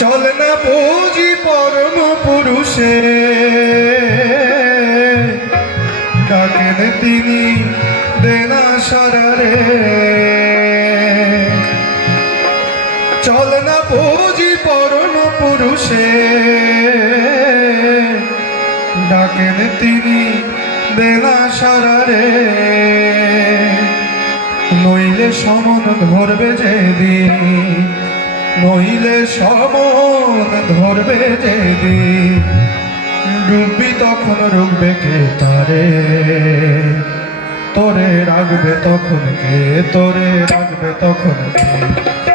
চল না বুঝি পরম পুরুষে। ডাকেন তিনি, দেনা সরারে চল না বুঝি পরম পুরুষে। ডাকেন তিনি, দেনা সরারে নইলে সমন ধরবে যেদিন নইলে সমন ধরবে দেবী ডুববি তখন রুখবে কে তারে? তোরে রাখবে তখন কে? তোরে রাখবে তখন কে?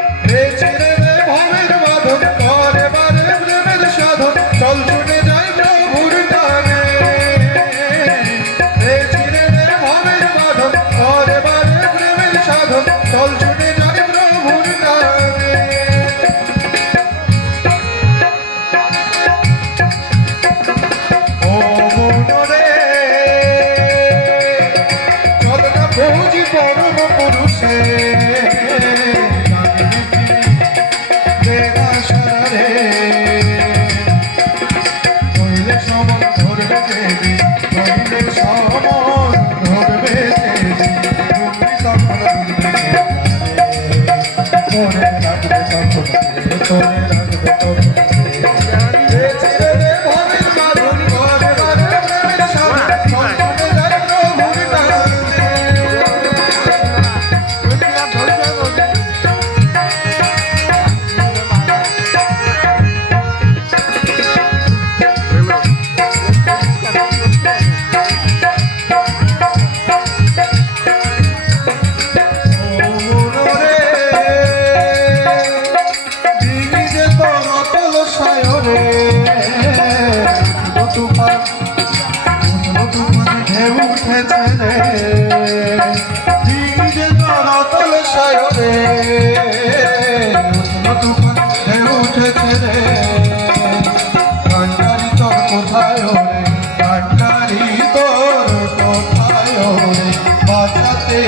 বাঁচাতে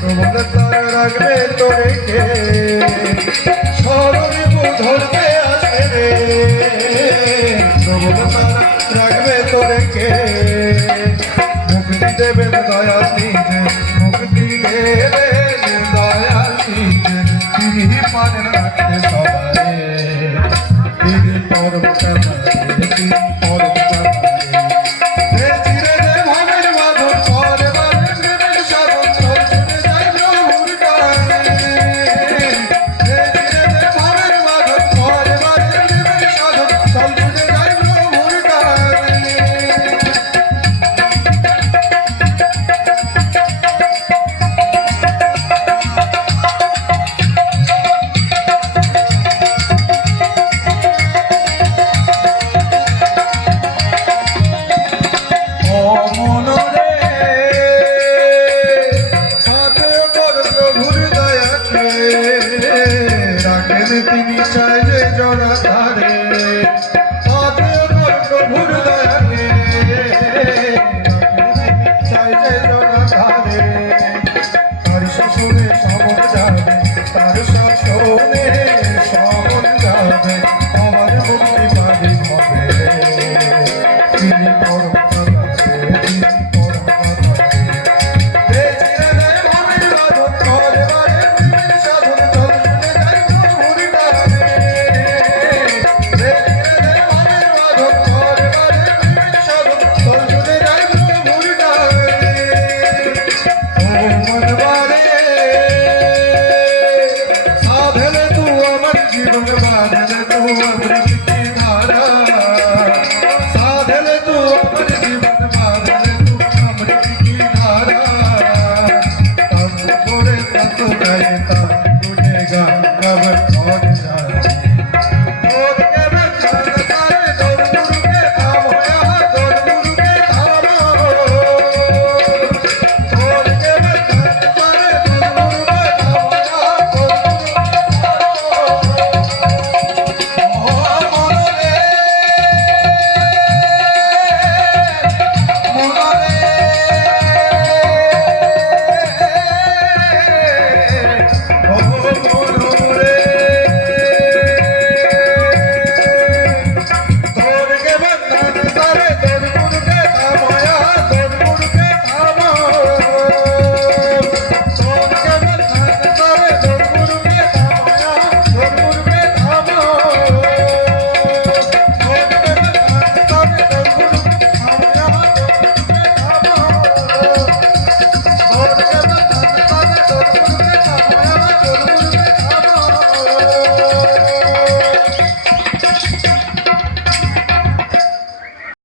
তোমরা রাখবে তোরে কে সরণে ধরবে আসে রে? তোমরা রাখবে তোরে কে মুক্তি দয়া Happiness.